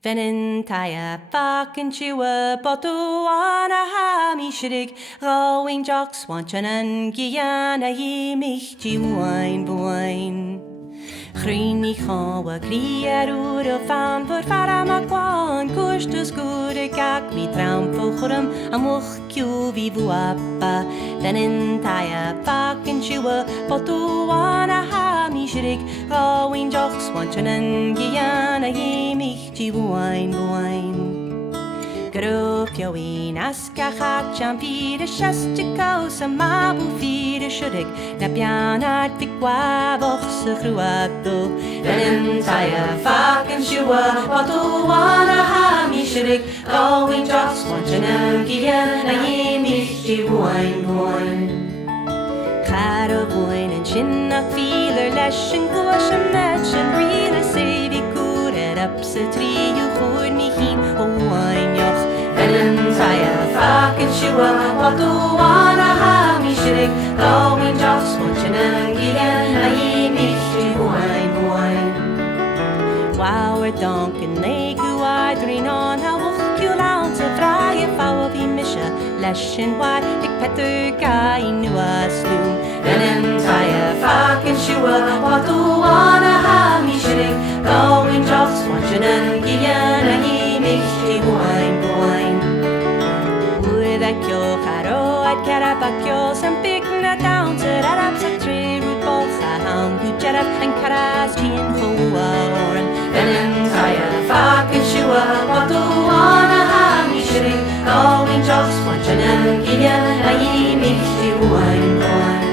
Venin taya fucking chewa botuana ha mi shirig rowing jocks wanchanan guyana ye mich wine boine. Chrini chawa criarúr fan voor faramakwan kustus gure gag mi traumful churum amuch kyu vivu appa venin taya fucking chewa botuana ha mi shirig rowing jocks wanchanan guyana ye mich wine boine. Grop join aska hat champire shastikau sama bufire shurik na pianat vikwa boxe gruado venin taya fucking shua patu wana ha mi shurik going jocks wanchanan giyan na yemi wine boine. Charo boine and chinnak feeler leshen goshen netchen rila sevi kuret up se tri you hoor mi hin o wine joch venin taya fucking shua patu wana ha mi shirik going jocks wanchanan giyan na yemi wine boine. Wow er donken legu adrin on ha wuch kulaun te vraie fouwe vi misha leshen wad ik petter gai nu asloom venin taya fucking shua patu wana ha mi shirik going jocks wanchanan giyan na yemi wine boine. That yo charo at carabakyo some big na down to that up to tree root bocha hound good jet up and caras chin hoa oran venin taya fucking shua patu wana ha mi shirig going jocks wanchanan giyan na yemi wine boine.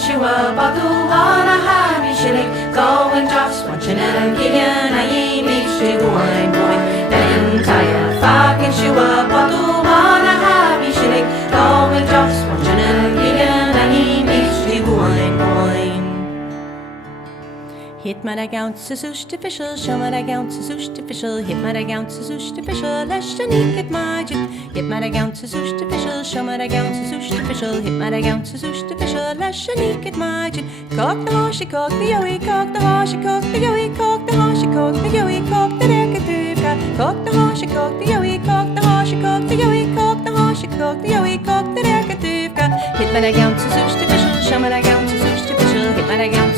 Shua batu wana ha mi shirik going jocks wanchanan giyan na yemi wine boine. Venin taya fucking shua batu wana ha mi shirik going jocks wanchanan giyan na yemi wine boine. Hit my ounce is artificial, show my ounce is artificial, hit my ounce is artificial, let's unique at magic. Hit my ounce is artificial, show my ounce is artificial, hit my ounce is artificial, let's unique at magic. Cock the horsey, cock the yoey, cock the horsey, cock the yoey, cock the horsey, cock the yoey, cock the decatuka, cock the horsey, cock the yoey, cock the horsey, cock the yoey, cock the horsey, cock the yoey, cock the decatuka. Hit my ounce is artificial, show my ounce is artificial, hit my ounce